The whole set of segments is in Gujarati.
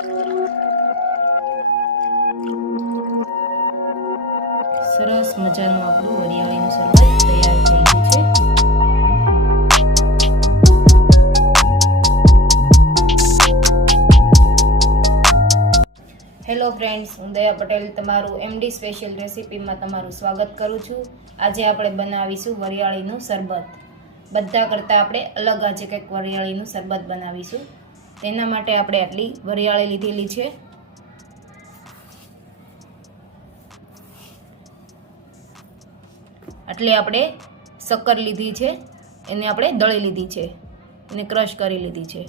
સરસ મજાનું આપણું વરિયાળીનું શરબત તૈયાર થઈ ગયું છે। હેલો ફ્રેન્ડ્સ, હું દયા પટેલ તમારું એમડી સ્પેશિયલ રેસીપીમાં તમારું સ્વાગત કરું છું। આજે આપણે બનાવીશું વરિયાળીનું શરબત। બધા કરતાં આપણે અલગ આજે કંઈક વરિયાળીનું શરબત બનાવીશું। તેના માટે આપણે આટલી વરિયાળી લીધેલી છે। આટલી આપણે શક્કર લીધી છે, એને આપણે દળી લીધી છે, એને ક્રશ કરી લીધી છે।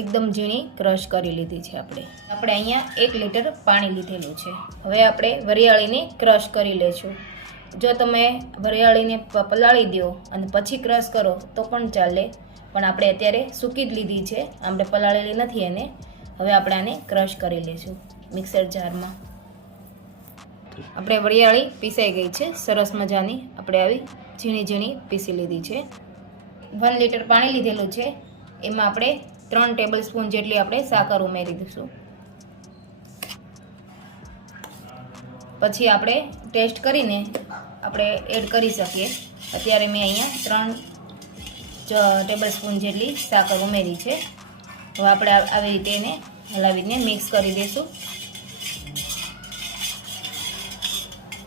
એકદમ ઝીણી ક્રશ કરી લીધી છે। આપણે અહીંયા 1 લીટર પાણી લીધેલું છે। હવે આપણે વરિયાળીને ક્રશ કરી લેશું। જો તમે વરિયાળીને પલાળી દો અને પછી ક્રશ કરો તો પણ ચાલે, પણ આપણે અત્યારે સૂકી જ લીધી છે, આપણે પલાળેલી નથી એને। હવે આપણે આને ક્રશ કરી લેશું મિક્સર જારમાં। આપણે વરિયાળી પીસાઈ ગઈ છે સરસ મજાની, આપણે આવી ઝીણી ઝીણી પીસી લીધી છે। 1 લીટર પાણી લીધેલું છે, એમાં આપણે 3 ટેબલ સ્પૂન જેટલી આપણે સાકર ઉમેરી દઈશું। પછી આપણે ટેસ્ટ કરીને આપણે એડ કરી શકીએ। અત્યારે મેં અહીંયા 3 ટેબલ સ્પૂન જેટલી સાકર ઉમેરી છે। હવે આપણે આવી રીતે એને હલાવીને મિક્સ કરી દઈશું।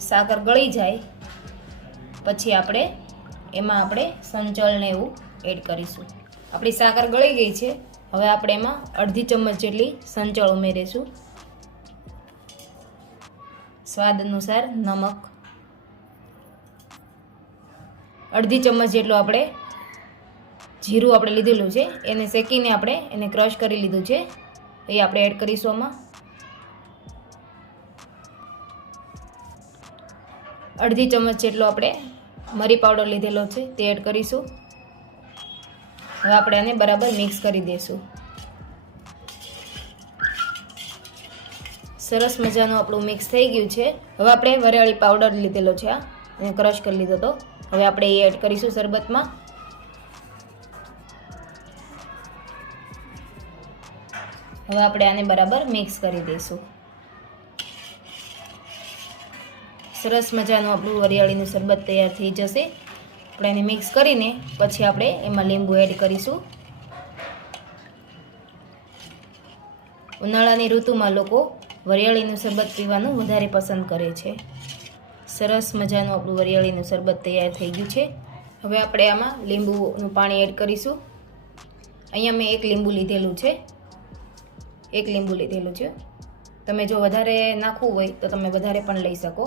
સાકર ગળી જાય પછી આપણે એમાં સંચળને એવું એડ કરીશું। આપણી સાકર ગળી ગઈ છે, હવે આપણે એમાં અડધી ચમચ જેટલી સંચળ ઉમેરીશું। સ્વાદ અનુસાર નમક, અડધી ચમચ જેટલું આપણે જીરું આપણે લીધેલું છે, એને શેકીને આપણે એને ક્રશ કરી લીધું છે, એ આપણે એડ કરીશું આમાં। અડધી ચમચ જેટલો આપણે મરી પાવડર લીધેલો છે, તે એડ કરીશું। હવે આપણે આને બરાબર મિક્સ કરી દઈશું। સરસ મજાનું આપણું મિક્સ થઈ ગયું છે। હવે આપણે વરિયાળી પાવડર લીધેલો છે, એને ક્રશ કરી લીધો હતો, હવે આપણે એ એડ કરીશું શરબતમાં। હવે આપણે આને બરાબર મિક્સ કરી દઈશું। સરસ મજાનું આપણું વરિયાળીનું શરબત તૈયાર થઈ જશે। આપણે એને મિક્સ કરીને પછી આપણે એમાં લીંબુ એડ કરીશું। ઉનાળાની ઋતુમાં લોકો વરિયાળીનું શરબત પીવાનું વધારે પસંદ કરે છે। સરસ મજાનું આપણું વરિયાળીનું શરબત તૈયાર થઈ ગયું છે। હવે આપણે આમાં લીંબુનું પાણી એડ કરીશું। અહીંયા મેં 1 લીંબુ લીધેલું છે, 1 લીંબુ લીધેલું છે। તમે જો વધારે નાખવું હોય તો તમે વધારે પણ લઈ શકો।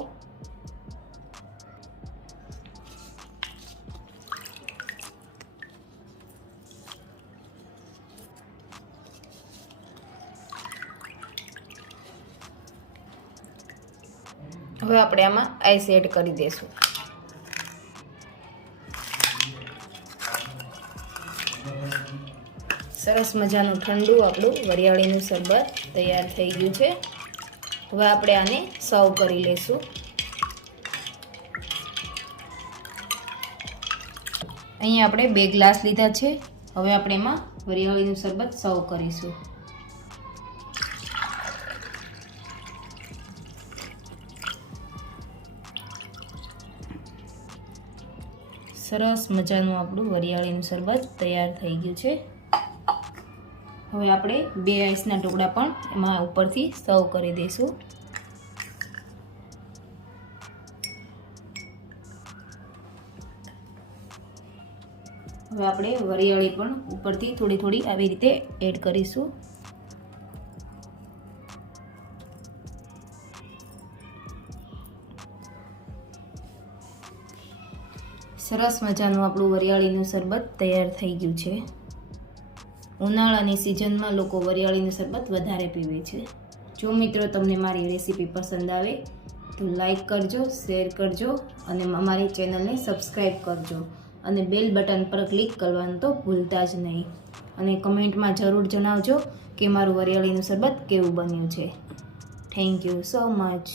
હવે આપણે આમાં આઈસ એડ કરી દઈશું। સરસ મજાનું ઠંડુ આપણું વરિયાળીનું શરબત તૈયાર થઈ ગયું છે। હવે આપણે આને સર્વ કરી લઈશું। અહીંયા આપણે 2 ગ્લાસ લીધા છે, હવે આપણે એમાં વરિયાળીનું શરબત સર્વ કરીશું। સરસ મજાનું આપણું વરિયાળીનું શરબત તૈયાર થઈ ગયું છે। હવે આપણે 2 આઈસના ટુકડા પણ એમાં ઉપરથી સર્વ કરી દઈશું। હવે આપણે વરિયાળી પણ ઉપરથી થોડી થોડી આવી રીતે એડ કરીશું। સરસ મજાનું આપણું વરિયાળીનું શરબત તૈયાર થઈ ગયું છે। ઉનાળાની સિઝનમાં લોકો વરિયાળીનું શરબત વધારે પીવે છે। જો મિત્રો તમને મારી રેસીપી પસંદ આવે તો લાઈક કરજો, શેર કરજો અને અમારી ચેનલને સબસ્ક્રાઈબ કરજો અને બેલ બટન પર ક્લિક કરવાનું તો ભૂલતા જ નહીં। અને કમેન્ટમાં જરૂર જણાવજો કે મારું વરિયાળીનું શરબત કેવું બન્યું છે। Thank you so much.